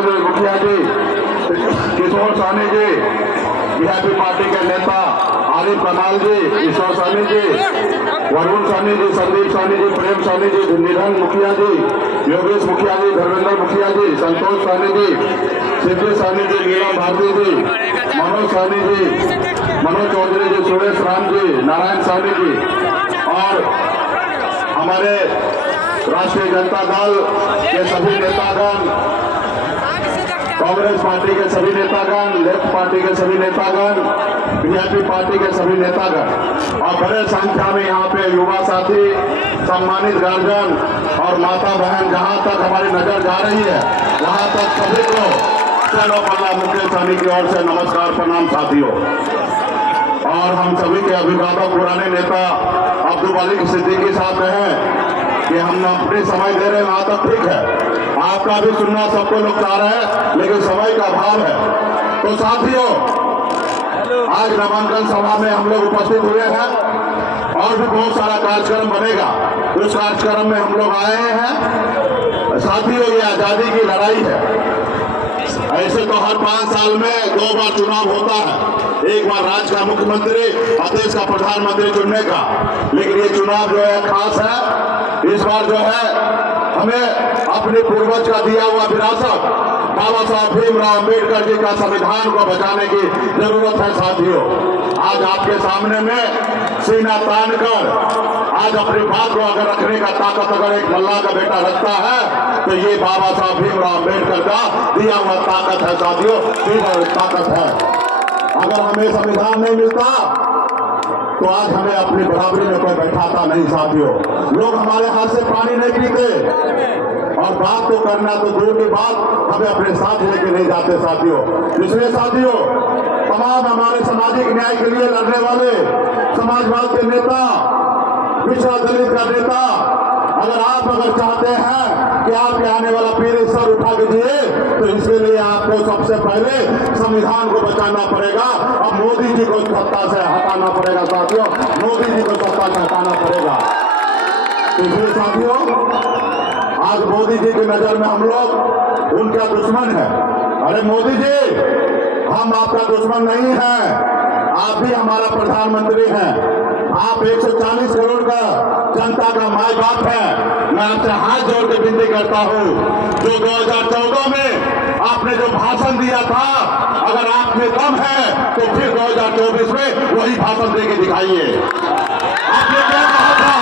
रविंद्र मुखिया जी, किशोर सानी जी, BJP party के नेता आरिफ कमाल जी, ईश्वर सानी जी, वरुण सानी जी, संदीप सानी जी, प्रेम सानी जी, निधन मुखिया जी, योगेश मुखिया जी, धर्मेंद्र मुखिया जी, संतोष सानी जी, सिद्धि सानी जी, नीलम भारती जी, मनोज सानी जी, मनोज चौधरी जी, सुरेश राम जी, नारायण सानी जी और हमारे राष्ट्रीय जनता दल के सभी नेतागण, कांग्रेस पार्टी के सभी नेतागण, लेफ्ट पार्टी के सभी नेतागण, बीजेपी पार्टी के सभी नेतागण और बड़े संख्या में यहाँ पे युवा साथी, सम्मानित गार्जियन और माता बहन, जहाँ तक हमारी नजर जा रही है वहाँ तक सभी को सर्वप्रथम मुकेश सहनी की ओर से नमस्कार, प्रणाम साथियों। और हम सभी के अभिभावक पुराने नेता अब्दुल मलिक सिद्दीकी साहब कहें कि हम अपनी समय दे रहे हैं, वहाँ तक ठीक है, आपका भी सुनना सबको लोग चाह रहे हैं, लेकिन समय का अभाव है। तो साथियों, आज नामांकन सभा में हम लोग उपस्थित हुए हैं और भी बहुत सारा कार्यक्रम बनेगा। उस कार्यक्रम में हम लोग आए हैं। साथियों, ये आजादी की लड़ाई है। ऐसे तो हर 5 साल में 2 बार चुनाव होता है, एक बार राज्य का मुख्यमंत्री और देश का प्रधानमंत्री चुनने का, लेकिन ये चुनाव जो है खास है। इस बार जो है हमें अपने पूर्वज का दिया हुआ विरासत बाबा साहब भीमराव अम्बेडकर जी का संविधान को बचाने की जरूरत है। साथियों, आज आपके सामने में सीना तान कर आज अपनी बात को अगर रखने का ताकत अगर एक मल्ला का बेटा रखता है तो ये बाबा साहब भीमराव अम्बेडकर का दिया हुआ ताकत है। साथियों, ताकत है। अगर हमें संविधान नहीं मिलता तो आज हमें अपनी बराबरी में कोई बैठाता नहीं। साथियों, लोग हमारे हाथ से पानी नहीं पीते और बात तो करना तो दूर की बात, हमें अपने साथ लेके नहीं जाते। साथियों, इसलिए साथियों, तमाम हमारे सामाजिक न्याय के लिए लड़ने वाले समाजवाद के नेता, पिछड़ा दलित का नेता, अगर चाहते हैं कि आपके आने वाला पीढ़ी सर उठा के जिए तो इसके लिए आपको सबसे पहले संविधान को बचाना पड़ेगा और मोदी जी को सत्ता से हटाना पड़ेगा। साथियों, मोदी जी को सत्ता से हटाना पड़ेगा। इसलिए साथियों, आज मोदी जी की नजर में हम लोग उनका दुश्मन है। अरे मोदी जी, हम आपका दुश्मन नहीं है, आप भी हमारा प्रधानमंत्री हैं। आप 140 करोड़ का जनता का माई बाप है। मैं आपसे हाथ जोड़ के विनती करता हूं, जो 2014 में आपने जो भाषण दिया था, अगर आप में दम है तो फिर 2024 में वही भाषण देके दिखाइए। आपने क्या कहा था?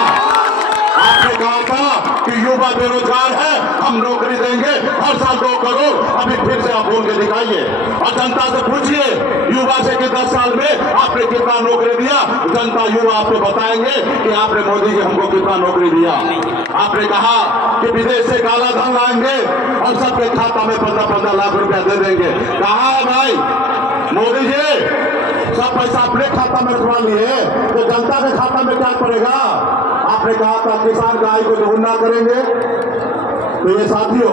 आपने कहा था कि युवा बेरोजगार है, हम नौकरी देंगे, हर साल 2 करोड़। अभी फिर से आप बोल के दिखाइए और जनता से पूछिए युवा से कि 10 साल में आपने कितना नौकरी दिया। जनता युवा आपको बताएंगे कि आपने मोदी जी हमको कितना नौकरी दिया। आपने कहा कि विदेश से काला धन लाएंगे और सबके खाता में 15-15 लाख रुपया दे देंगे। कहा है भाई मोदी जी, सब पैसा अपने खाता में रखवा लिए तो जनता के खाता में क्या पड़ेगा? आपने कहा था किसान का आय को दोगुना करेंगे। तो ये साथियों,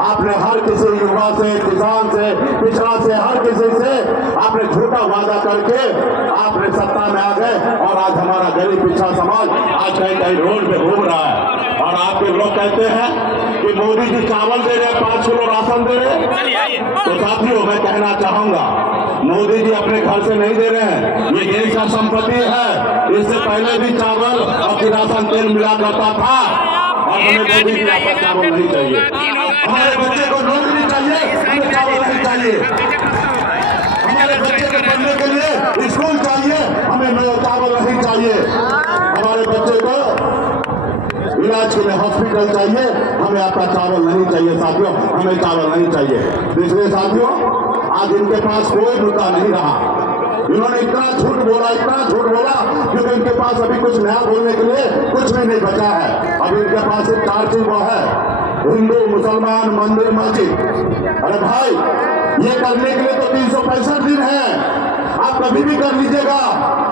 आपने हर किसी युवा से, किसान से, पिछड़ा से, हर किसी से आपने झूठा वादा करके आपने सत्ता में आ गए और आज हमारा गरीब पिछड़ा समाज आज कहीं कहीं रोड पे घूम रहा है। और आपके लोग कहते हैं कि मोदी जी चावल दे रहे, 5 किलो राशन दे रहे। तो साथियों, मैं कहना चाहूंगा, मोदी जी अपने घर से नहीं दे रहे हैं, ये देश का संपत्ति है। इससे पहले भी चावल और किरासन तेल मिला करता था और हमें मोदी जी आपका चावल नहीं चाहिए। हमारे बच्चे को नौकरी चाहिए, हमें चावल नहीं चाहिए। हमारे बच्चे के पढ़ने के लिए स्कूल चाहिए, हमें चावल नहीं चाहिए। हमारे बच्चे को इलाज के लिए हॉस्पिटल चाहिए, हमें आपका चावल नहीं चाहिए। साथियों, हमें चावल नहीं चाहिए। इसलिए साथियों, आज इनके पास कोई मुद्दा नहीं रहा। इन्होंने इतना झूठ बोला क्योंकि इनके पास अभी कुछ नया बोलने के लिए कुछ भी नहीं बचा है। अभी इनके पास एक 4 चीज वो है, हिंदू, मुसलमान, मंदिर, मस्जिद। अरे भाई, ये करने के लिए तो 365 दिन है, आप कभी भी कर लीजिएगा।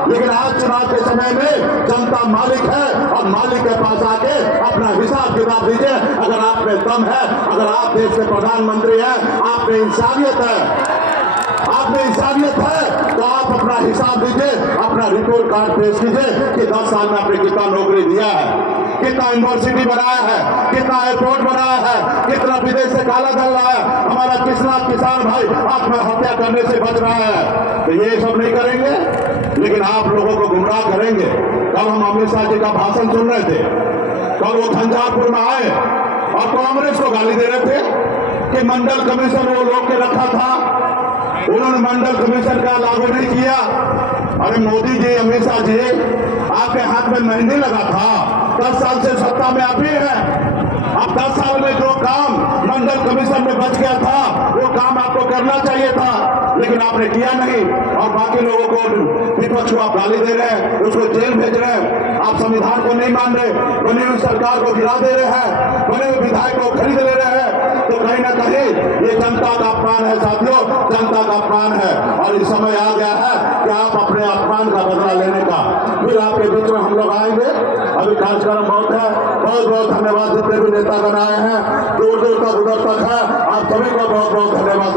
लेकिन आज चुनाव के समय में जनता मालिक है और मालिक के पास आके अपना हिसाब किताब दीजिए। अगर आप में दम है, अगर आप देश के प्रधानमंत्री हैं, आप में इंसानियत है तो आप अपना हिसाब दीजिए, अपना रिपोर्ट कार्ड पेश कीजिए कि 10 साल में आपने कितना नौकरी दिया है। कितना यूनिवर्सिटी बनाया है, कितना एयरपोर्ट बनाया है, कितना विदेश से काला धन रहा है, हमारा किसान भाई आत्महत्या करने से बच रहा है। तो ये सब नहीं करेंगे, लेकिन आप लोगों को गुमराह करेंगे। कल हम अमित शाह जी का भाषण सुन रहे थे, कल वो झंझारपुर में आए और कांग्रेस को गाली दे रहे थे कि मंडल कमीशन वो लोग के रखा था, उन्होंने मंडल कमीशन का लागू नहीं किया। अरे मोदी जी, अमित शाह जी, आपके हाथ में मेहंदी लगा था, 10 साल से सत्ता में आप ही हैं। अब 10 साल में जो काम मंडल कमीशन में बच गया था, वो काम आपको करना चाहिए था, लेकिन आपने किया नहीं। और बाकी लोगों को, विपक्ष को आप गाली दे रहे हैं, उसको जेल भेज रहे हैं। आप संविधान को नहीं मान रहे, बनी हुई सरकार को गिरा दे रहे हैं, बने हुए विधायक को खरीद ले रहे हैं। तो कहीं ना कहीं ये जनता का अपमान है साथियों, जनता का अपमान है। और इस समय आ गया है कि आप अपने अपमान का बदला लेने का। फिर आपके बीच में हम लोग आएंगे। अभी कार्यक्रम बहुत है। बहुत बहुत धन्यवाद जितने भी नेतागण आए हैं, दूर दूर तक उधर तक है। आप सभी को बहुत बहुत धन्यवाद।